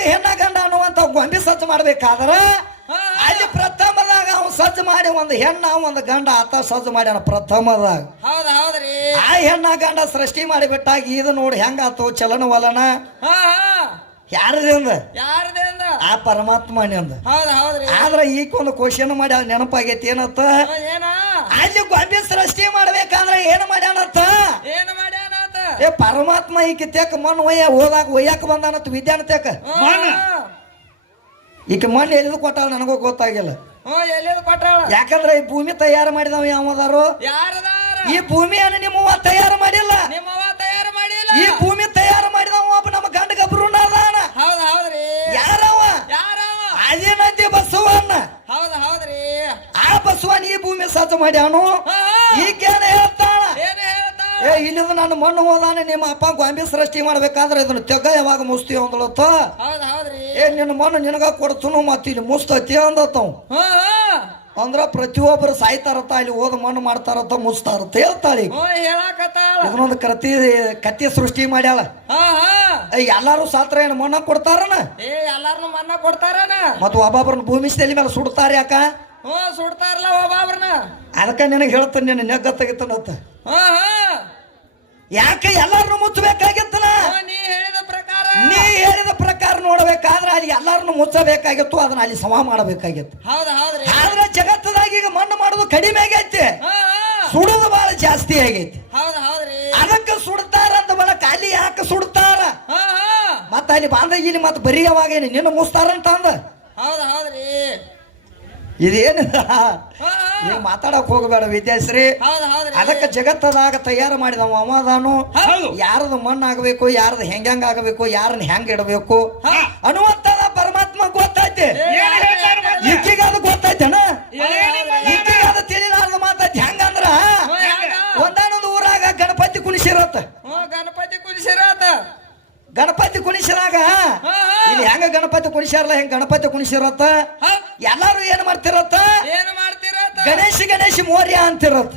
ಮದುವೆಯಾಗ ಹೆಣ್ಣ ಗಂಡ ಅನ್ನುವಂತ ಗೊಂಬಿ ಸಜ್ಜು ಮಾಡ್ಬೇಕಾದ್ರ ಅಲ್ಲಿ ಪ್ರಥಮದಾಗ ಅವ್ನು ಸಜ್ಜು ಮಾಡಿ ಒಂದು ಹೆಣ್ಣ ಒಂದು ಗಂಡ ಆತ ಸಜ್ಜು ಮಾಡ್ಯಾನ ಪ್ರಥಮದಾಗ. ಹೌದ್ರಿ. ಆ ಹೆಣ್ಣ ಗಂಡ ಸೃಷ್ಟಿ ಮಾಡಿಬಿಟ್ಟಾಗ ಇದು ನೋಡಿ ಹೆಂಗಾತು ಚಲನ ವಲನ ಯಾರದಿಂದ ಆ ಪರಮಾತ್ಮನಿಂದ. ಹೌದ್ರಿ. ಆದ್ರ ಈಗೊಂದು ಕ್ವಶನ್ ಮಾಡಿ ಅದು ನೆನಪಾಗೈತಿ ಏನತ್ತ ಅಲ್ಲಿ ಗೊಂಬೆ ಸೃಷ್ಟಿ ಮಾಡ್ಬೇಕಾದ್ರೆ ಏನ್ ಮಾಡ್ಯಾನತ್ತ ಏ ಪರಮಾತ್ಮ ಈಕೆ ತೆಕ್ ಮಣ್ಣು ಒಯ್ಯಾಕ ಬಂದಾನತ್ ವಿದ್ಯಾರ್ಥಿಕ ಈಕೆ ಮಣ್ಣು ಎಲ್ಲಿದು ಕೊಟ್ಟಾಳ ನನಗೂ ಗೊತ್ತಾಗಿಲ್ಲ. ಯಾಕಂದ್ರೆ ಈ ಭೂಮಿ ತಯಾರು ಮಾಡಿದವ ಯಾವದಾರು ಈ ಭೂಮಿಯನ್ನು ನಿಮ್ಮವ್ವ ತಯಾರು ಮಾಡಿಲ್ಲ. ಈ ಭೂಮಿ ತಯಾರು ಮಾಡಿದವ ಒಬ್ಬ ನಮ್ಮ ಗಂಡ ಗಬ್ರುನ ಅದಾನ. ಯಾರವ ಅದೇನಂತೆ ಬಸವಣ್ಣ. ಆ ಬಸವಣ್ಣ ಈ ಭೂಮಿ ಸಜ್ಜು ಮಾಡ್ಯಾನು. ಈಗೇನ ಹೇಳ್ತಾಳ ಏ ಇಲ್ಲಿದ ನನ್ನ ಮಣ್ಣು ಹೋದಾನೆ ನಿಮ್ಮ ಅಪ್ಪ ಗೊಂಬೆ ಸೃಷ್ಟಿ ಮಾಡ್ಬೇಕಾದ್ರೆ ಇದನ್ನ ತೆಗ ಯಾವಾಗ ಮುಸ್ತಿ ಅಂದಳತ್ತ. ಏ ನಿನ್ನ ಮಣ್ಣು ನಿನಗ ಕೊಡ್ತನು ಮತ್ತ ಇಲ್ಲಿ ಮುಸ್ತತಿ ಅಂದತ್ತವ್. ಅಂದ್ರ ಪ್ರತಿಯೊಬ್ಬರು ಸಾಯ್ತಾರತ್ತ ಇಲ್ಲಿ ಓದ್ ಮಣ್ಣು ಮಾಡ್ತಾರತ್ತ ಮುಸ್ತಾರತ್ತ ಹೇಳ್ತಾಳಿ. ಇದನ್ನೊಂದು ಕತ್ತಿ ಸೃಷ್ಟಿ ಮಾಡ್ಯಾಳ. ಎಲ್ಲಾರು ಸಾತ್ರ ಏನ್ ಮಣ್ಣ ಕೊಡ್ತಾರನ ಮತ್ತ ಒಬ್ಬೊಬ್ರನ್ನ ಭೂಮಿ ತಲೆ ಮೇಲೆ ಸುಡ್ತಾರ ಯಾಕ ಸುಡ್ತಾರಲ್ಲ ಒಬ್ಬೊಬ್ರನ್ನ. ಅದಕ್ಕ ನಿನಗೆ ಹೇಳ್ತಾನೆ ನಿನ್ನ ನೆಗ್ಗ ತೆಗಿತಾನತ್ತ. ಯಾಕೆ ಎಲ್ಲಾರನ್ನು ಮುಚ್ಚಬೇಕಾಗಿತ್ತನ ನೀ ಹೇಳಿದ ಪ್ರಕಾರ ನೋಡ್ಬೇಕಾದ್ರೆ ಅಲ್ಲಿ ಎಲ್ಲಾರನ್ನು ಮುಚ್ಚಬೇಕಾಗಿತ್ತು. ಅದನ್ನ ಅಲ್ಲಿ ಸಮ ಮಾಡಬೇಕಾಗಿತ್ತು. ಆದ್ರೆ ಜಗತ್ತದಾಗ ಈಗ ಮಣ್ಣು ಮಾಡೋದು ಕಡಿಮೆ ಆಗೈತಿ, ಸುಡುದು ಬಹಳ ಜಾಸ್ತಿ ಆಗೈತಿ. ಅದಕ್ಕೆ ಸುಡ್ತಾರ ಅಂತ ಬಳಕ ಅಲ್ಲಿ ಯಾಕೆ ಸುಡ್ತಾರ ಮತ್ತ ಅಲ್ಲಿ ಬಾಂಧ ಇಲ್ಲಿ ಮತ್ತ ಬರೀ ಯಾವಾಗ ನಿನ್ನ ಮುಸ್ತಾರಂತ ಅಂದ. ಇದೇನು ನೀವು ಮಾತಾಡಕ್ ಹೋಗಬೇಡ ವಿದ್ಯಾಶ್ರೀ. ಅದಕ್ಕೆ ಜಗತ್ತದಾಗ ತಯಾರು ಮಾಡಿದವ ಅವದಾನು. ಯಾರದು ಮಣ್ಣು ಆಗಬೇಕು, ಯಾರದು ಹೆಂಗ ಆಗಬೇಕು, ಯಾರನ್ನ ಹೆಂಗ ಇಡಬೇಕು ಅನ್ನುವಂತದ ಪರಮಾತ್ಮ ಗೊತ್ತೈತಿ. ಈಕಿಗ ಅದು ಗೊತ್ತೈತೇನ? ಈಕಿಗ ಅದು ತಿಳಿಲಾರ್ದ ಮಾತೈತಿ. ಹೆಂಗಂದ್ರ ಒಂದಾನೊಂದು ಊರಾಗ ಗಣಪತಿ ಕುಣಿಸಿರತ್ತ. ಗಣಪತಿ ಕುಣಿಸಿದಾಗ ಇಲ್ಲಿ ಹೆಂಗ ಗಣಪತಿ ಕುಣಿಸ್ಯಾರಲ್ಲ ಹೆಂಗ ಗಣಪತಿ ಕುಣಿಸಿರತ್ತ. ಎಲ್ಲಾರು ಏನ್ ಮಾಡ್ತಿರತ್ತ ಗಣೇಶ ಮೋರ್ಯ ಅಂತಿರತ್ತ.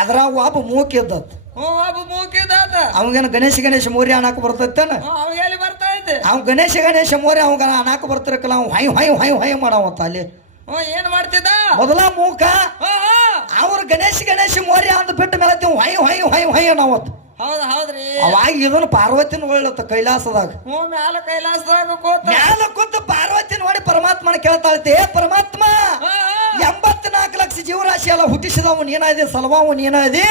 ಅದ್ರ ಒಬ್ಬ ಮೂಕಿದ್ದತ್. ಅವಂಗೇನ ಗಣೇಶ ಮೋರ್ಯ ಅನ್ನಕ್ ಬರ್ತೈತೇನ? ಅವ್ ಗಣೇಶ ಮೋರ್ಯ ಅವಂಗ ಅನ್ನಕ್ ಬರ್ತಿರಕಲ್ಲ. ಅವ್ ಹೈ ಮಾಡವತ್ತ ಅಲ್ಲಿ ಏನ್ ಮಾಡ್ತಿದ್ದ ಮೊದಲ ಮೂಕ. ಅವ್ರ ಗಣೇಶ ಮೋರ್ಯ ಅಂತ ಬಿಟ್ಟ ಮೇಲೆ ಹೈ ಅನ್ನವತ್ತು. ಅವಾಗ ಇದನ್ನು ಪಾರ್ವತಿ ನೋಡ್ಲತ್ತ ಕೈಲಾಸದಾಗ. ಮ್ಯಾಲ ಕೂತು ಪಾರ್ವತಿ ನೋಡಿ ಪರಮಾತ್ಮನ ಕೇಳ್ತಾಳತೆ, ಪರಮಾತ್ಮ 84 ಲಕ್ಷ ಜೀವರಾಶಿ ಎಲ್ಲ ಹುಟ್ಟಿಸಿದವ ನೀನದಿ, ಸಲವಾವು ನೀನದಿ,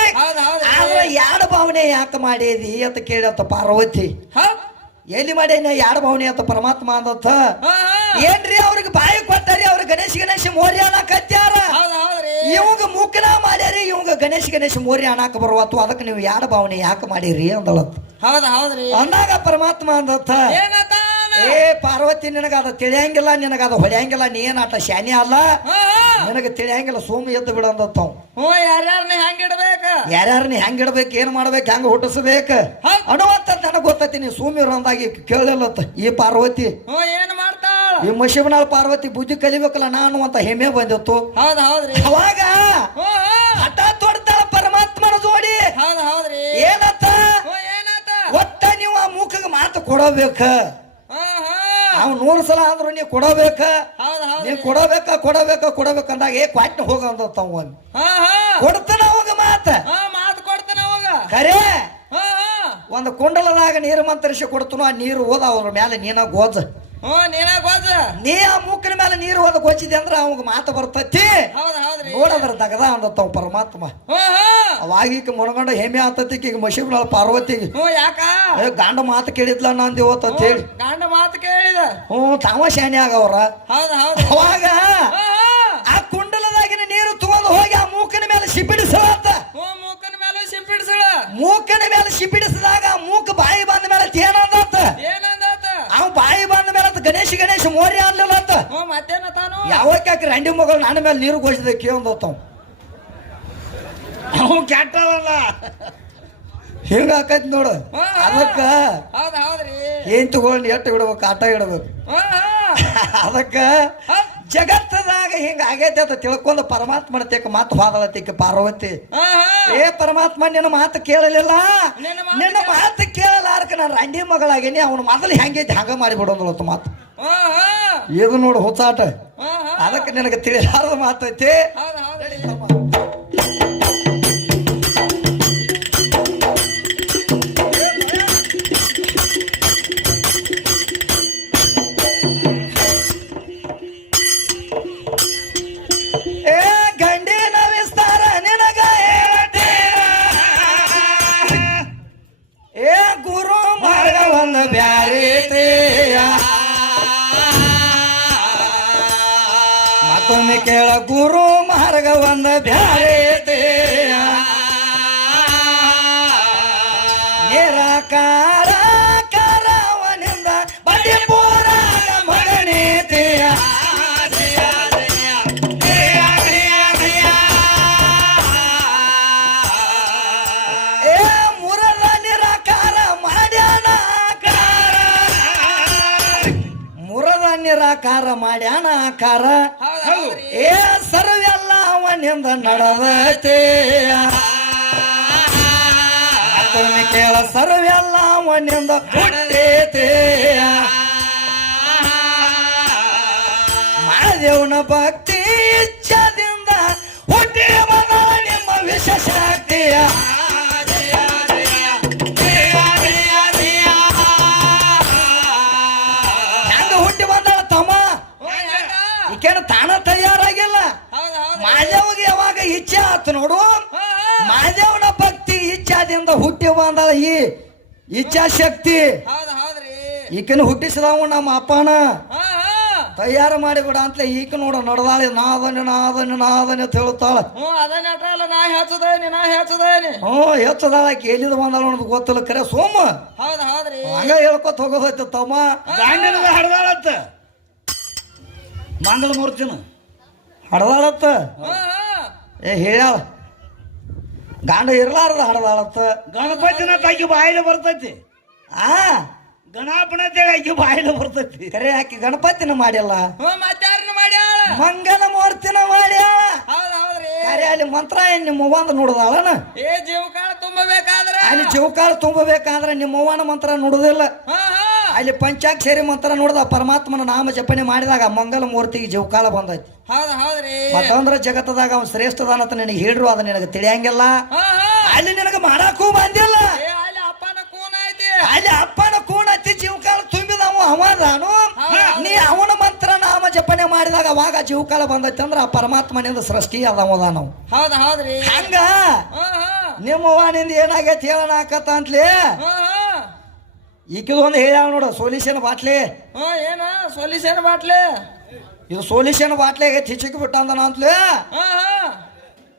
ಆದ್ರೆ ಯಾಡ ಭಾವನೆ ಯಾಕೆ ಮಾಡಿದಿ ಅಂತ ಕೇಳತ್ತ ಪಾರ್ವತಿ. ಎಲ್ಲಿ ಮಾಡೇನ ಯಾಡ ಭಾವನೆ ಅಂತ ಪರಮಾತ್ಮ ಅಂದತ್ತ. ಏನ್ರಿ ಅವ್ರಿಗೆ ಬಾಯಿ ಕೊಟ್ಟಾರಿ, ಅವ್ರ ಗಣೇಶ ಮೋರ್ಯ ಅನ್ನಕತ್ಯಾರ. ಇವಂಗ ಮುಖನ ಮಾಡ್ಯಾರಿ, ಇವಂಗ ಗಣೇಶ ಮೋರ್ಯ ಅನ್ನಕ ಬರುವತ್ತು. ಅದಕ್ಕೆ ನೀವು ಯಾಡ ಭಾವನೆ ಯಾಕೆ ಮಾಡಿರಿ ಅಂದಳತ್ತ. ಅಂದಾಗ ಪರಮಾತ್ಮ ಅಂದತ್ತ, ಏ ಪಾರ್ವತಿ ನಿನಗ ಅದ ತಿಳಿಯಂಗಿಲ್ಲ, ನಿನಗ ಅದ ಹೊಡೆಯಂಗಿಲ್ಲ, ನೀ ಏನ್ ಆಟ ಶಾನಿ ಅಲ್ಲ, ನಿನಗ ತಿಳಿಯಂಗಿಲ್ಲ, ಸೋಮು ಎದ್ದು ಬಿಡ ಅಂದತ್ತವ್. ಯಾರ್ಯಾರನ್ನ ಹೆಂಗ್ ಇಡ್ಬೇಕು, ಏನ್ ಮಾಡ್ಬೇಕು, ಹೆಂಗ ಹುಟ್ಟಿಸ್ಬೇಕ ಅನ್ನುವಂತ ನನಗ್ ಗೊತ್ತೈತಿ. ನೀ ಸೋಮಿರು ಅಂದಾಗಿ ಕೇಳಲತ್ತ ಈ ಪಾರ್ವತಿ. ಏನ್ ಮಾಡ್ತಾಳ ಈ ಮಶಿಬನಾಳ ಪಾರ್ವತಿ ಬುದ್ಧಿ ಕಲಿಬೇಕಲ್ಲ ನಾನು ಅಂತ ಹೆಮ್ಮೆ ಬಂದಿತ್ತು. ಅವಾಗ ಹಠ ತೊಡ್ತಾಳ ಪರಮಾತ್ಮನ ಜೋಡಿ. ಏನತ್ತ ಒಟ್ಟ ನೀವು ಆ ಮೂಕಗ ಮಾತು ಕೊಡಬೇಕ. ಅವ್ 100 ಸಲ ಅಂದ್ರು ನೀ ಕೊಡಬೇಕ, ನೀ ಕೊಡಬೇಕ ಅಂದಾಗ ಏ ಕ್ವಾಟ್ನ ಹೋಗ ಅಂದತ್ತವ. ಕೊಡ್ತಾನ ಅವಾಗ ಮಾತು ಕೊಡ್ತಾನ ಅವಾಗ ಖರೆ. ಒಂದು ಕುಂಡಲದಾಗ ನೀರು ಮಂತರಿಸಿ ಕೊಡ್ತನು. ಆ ನೀರು ಹೋದ ಅವ್ರ ಮೇಲೆ ನೀನ ಗೋಜ. ನೀ ಆ ಮೂಕಿನ ಮೇಲೆ ನೀರು ಹೋದ ಗೊಚ್ಚಿದೆ ಅಂದ್ರ ಅವಾಗ ಮಾತು ಬರ್ತೈತಿ. ನೋಡದ್ರ ತಗದ ಅಂದತ್ತವ್ ಪರಮಾತ್ಮ. ಅವಾಗ ಮುಣಗೊಂಡ ಹೆಮ್ಮೆ ಆತತಿ. ಈಗ ಮಶಿಬನಾಳ ಪಾರ್ವತಿಗೆ ಗಾಂಡ ಮಾತು ಕೇಳಿದ್ಲ ನಂದು ಇವತ್ತು ಅಂತ ಹೇಳಿ ಗಾಂಡ ಮಾತು ಕೇಳಿದ. ತಾವ ಶಾಣಿ ಆಗವ್ರ. ಅವಾಗ ಆ ಕುಂಡಲದಾಗಿನ ನೀರು ತಗೊಂಡು ಹೋಗಿ ಆ ಮೂಕಿನ ಮೇಲೆ ಸಿಬಿಡಿಸಲತ್ತ. ಮೂಕನ ಮೇಲೆ ಸಿಬಿಡಿಸಿದಾಗ ಮೂಕ ಬಾಯಿ ಬಂದ ಮೇಲೆ ಏನಂದತ್ತ, ಅವ್ ಬಾಯಿ ಬಂದ ಮೇಲೆ ಗಣೇಶ ಮೋರ್ಯ ಅನ್ಲಿಲ್ಲತ್ತ. ಯಾವಕ್ಕೆ ರಂಡಿ ಮಗಳು ನನ್ನ ಮೇಲೆ ನೀರು ಘೋಷಿದ ಕೇಳಂದತ್ತವ್. ಅವ್ ಕೆಟ್ಟದಲ್ಲ ಹಿಂಗ ಆಕೈತಿ ನೋಡು. ಅದಕ್ಕ ಏನ್ ತಗೊಂಡು ಎಟ್ಟು ಇಡ್ಬೇಕು, ಆಟ ಇಡ್ಬೇಕು. ಅದಕ್ಕ ಜಗತ್ತದಾಗ ಹಿಂಗ ಆಗೈತೆ ಅಂತ ತಿಳ್ಕೊಂಡ ಪರಮಾತ್ಮನ ತೆಕ್ಕ ಮಾತು ಹಾದಳತಿಕ್ಕ ಪಾರ್ವತಿ ಏ ಪರಮಾತ್ಮ ನಿನ್ನ ಮಾತು ಕೇಳಲಿಲ್ಲ, ನಿನ್ನ ಮಾತು ಕೇಳಲಾರ್ಕ ನಾನು ರಂಡಿ ಮಗಳಾಗೇನಿ, ಅವನ ಮೊದಲು ಹೆಂಗೈತಿ ಹಂಗ ಮಾಡಿಬಿಡೋದು ಮಾತು. ಇದು ನೋಡು ಹುಚ್ಚಾಟ, ಅದಕ್ಕೆ ನಿನಗೆ ತಿಳಿಲಾರದ ಮಾತೈತಿ. ಮತ್ತೊಮ್ಮೆ ಕೇಳ ಗುರು ಮಾರ್ಗ ಒಂದ ಬ್ಯಾರೆ ನಿರಾಕಾರ ಕಾರವನಿಂದ ಬಡಿ ಪೂರಾಗ ಮಗನೇತೆಯ ಏ ಮುರದ ನಿರಾಕಾರ ಮಾಡ್ಯಾನ ಮುರದ ನಿರಾಕಾರ ಮಾಡ್ಯಾನ ಆಕಾರ ಏ ಸರ್ವೆಲ್ಲ ಅವನಿಂದ ನಡೆದತೆ ಕೇಳ ಸರ್ವೆಲ್ಲ ಅವನಿಂದ ಹುಟ್ಟೇತೆ ಮಹಾದೇವನ ಭಕ್ತಿ ಇಚ್ಛದಿಂದ ಹುಟ್ಟಿ ಬಂದಳ ನಿಮ್ಮ ವಿಶೇಷಾಕ್ತಿಯ ಹೆಂಗ ಹುಟ್ಟಿ ಬಂದಳ ತಮ್ಮ ಈಕೇನು ತಾನ ತಯಾರಾಗಿಲ್ಲ. ಮಾದೇವಗೆ ಯಾವಾಗ ಇಚ್ಛೆ ಆತು ನೋಡು, ಮಾದೇವನ ಭಕ್ತಿ ಇಚ್ಛಾದಿಂದ ಹುಟ್ಟಿ ಬಂದಳ ಈ ಇಚ್ಛಾಶಕ್ತಿ. ಈಕೆನು ಹುಟ್ಟಿಸಿದವ ನಮ್ಮ ಅಪ್ಪನ ತಯಾರು ಮಾಡಿಬಿಡ ಅಂತಲೇ ಈಕ ನೋಡ ನಡ್ದಾಳೆ ನಾದನೆ ನಾದನೆ ನಾದನೆ ಅಂತ ಹೇಳುತ್ತಾಳ. ಹೆಚ್ಚದಾಳಕ್ಕೆ ಎಲ್ಲಿದ ಬಂದಾಳ ಅನ್ನೋದು ಗೊತ್ತಿಲ್ಲ, ಕರೆ ಸೋಮ ಹಂಗ ಹೇಳ್ಕೊತ ಹೋಗೋದೈತ ತಮ್ಮ. ಹಡ್ದಾಳತ್ತ ಮಂಗಳ ಮೂರ್ತಿನ ಹಡ್ದಾಳತ್ತ ಏ ಹೇಳ್ಯಾಳ ಗಾಂಡ ಇರ್ಲಾರ್ದ ಹಡ್ದಾಳತ್ತ. ಗಣಪತಿನ ತಾಕಿ ಬಾಯಿಲೆ ಬರ್ತೈತಿ, ಆ ಗಣಪನ ಆಕಿ ಬಾಯಿಲೆ ಬರ್ತೈತಿ. ಕರೆ ಆಕಿ ಗಣಪತಿನ ಮಾಡಿಲ್ಲ, ಮಂಗಲ ಮೂರ್ತಿನ ಮಾಡ್ಯಾಳ. ಕರೆ ಅಲ್ಲಿ ಮಂತ್ರ ನಿಮ್ಮ ಅವ್ವಂದ ನೋಡ್ದಾಳನ ಜೀವಕಾಳ ತುಂಬಬೇಕಾದ್ರೆ ಅಲ್ಲಿ ಜೀವಕಾಳ ತುಂಬಬೇಕಾದ್ರೆ ನಿಮ್ಮ ಅವ್ವನ ಮಂತ್ರ ನೋಡುದಿಲ್ಲ. ಅಲ್ಲಿ ಪಂಚಾಕ್ಷರಿ ಮಂತ್ರ ನೋಡ್ದ ಪರಮಾತ್ಮನ ನಾಮ ಜಪನೆ ಮಾಡಿದಾಗ ಮಂಗಲ ಮೂರ್ತಿಗೆ ಜೀವಕಾಳ ಬಂದೈತಿ. ಮತ್ತಂದ್ರ ಜಗತ್ತದಾಗ ಅವ್ನು ಶ್ರೇಷ್ಠದಾನತ ನಿನಗೆ ಹೇಳ್ರು ಅದ ನಿನಗೆ ತಿಳಿಯಂಗಿಲ್ಲ. ಅಲ್ಲಿ ನಿನಗೆ ಮಾಡಾಕೂ ಬಂದಿಲ್ಲ. ಅಲ್ಲಿ ಅಪ್ಪನ ಕೂಣ ಐತಿ, ಜೀವಕಾಲ ತುಂಬಿದವ ಅವನು. ನೀ ಅವನ ಮಂತ್ರ ನಾಮ ಜಪನೆ ಮಾಡಿದಾಗ ಅವಾಗ ಜೀವಕಾಲ ಬಂದೈತಿ ಅಂದ್ರ ಆ ಪರಮಾತ್ಮನಿಂದ ಸೃಷ್ಟಿ ಅದವದ ನಾವು. ಹಂಗ ನಿಮ್ಮವ್ವನಿಂದ ಏನಾಗೈತಿ ಹೇಳೋಣ ಆಕತ್ತ ಅಂತಲೇ ಈಕಿದು ಒಂದು ಹೇಳ್ಯಾವ ನೋಡು, ಸೊಲ್ಯೂಷನ್ ಬಾಟ್ಲಿ. ಏನ ಸೊಲ್ಯೂಷನ್ ಬಾಟ್ಲಿ? ಇದು ಸೊಲ್ಯೂಷನ್ ಬಾಟ್ಲಿ ಆಗೈತಿ, ಹಿಚ್ಚಕಿ ಬಿಟ್ಟ ಅಂದನ ಅಂತಲೇ.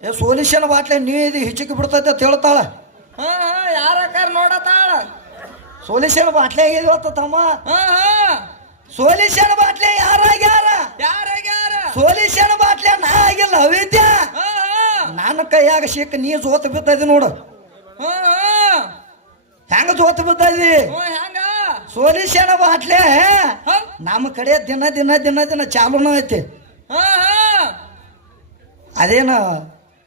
ಏ ಸೊಲ್ಯೂಷನ್ ಬಾಟ್ಲಿ ನೀ ಇದು ಹಿಚ್ಚಕಿ ಬಿಡ್ತೈತೆ ಅಂತ ಹೇಳ್ತಾಳ. ಯಾರ ನೋಡತಾಳ ಸೊಲ್ಯೂಷನ್ ಬಾಟ್ಲಿ ಆಗಿದ್ವತ್ತ ತಮ್ಮ. ಸೊಲ್ಯೂಷನ್ ಬಾಟ್ಲಿ ಯಾರಾಗ್ಯಾರ? ಸೊಲ್ಯೂಷನ್ ಬಾಟ್ಲಿ ನಾ ಆಗಿಲ್ಲ, ಅವಿದ್ಯ ನನ್ನ ಕೈಯಾಗ ಸಿಕ್ಕ ನೀ ಜೋತ ಬಿದ್ದದಿ ನೋಡು. ಹೆಂಗ ಜೋತ ಬಿದ್ದದಿ? ಸೊಲ್ಯೂಷನ್ ಬಾಟ್ಲೆ ನಮ್ಮ ಕಡೆ ದಿನ ದಿನ ದಿನ ದಿನ ಚಾಲೂನ ಐತಿ. ಅದೇನು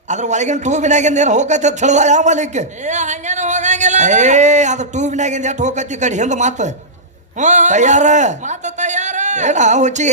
ಅದ್ರ ಒಳಗಿನ ಟ್ಯೂಬಿನಾಗಿಂದ ಏನು ಹೋಗತ್ತೆ ತಿಳಿದ ಯಾವ ಮಾಲಿಕ್ಕೆ? ಏ ಅದು ಟ್ಯೂಬಿನಾಗಿಂದ ಎಷ್ಟು ಹೋಗತಿ ಕಡೆ ಹಿಂದ ಮಾತು ತಯಾರ ಏನ ಹುಚ್ಚಿ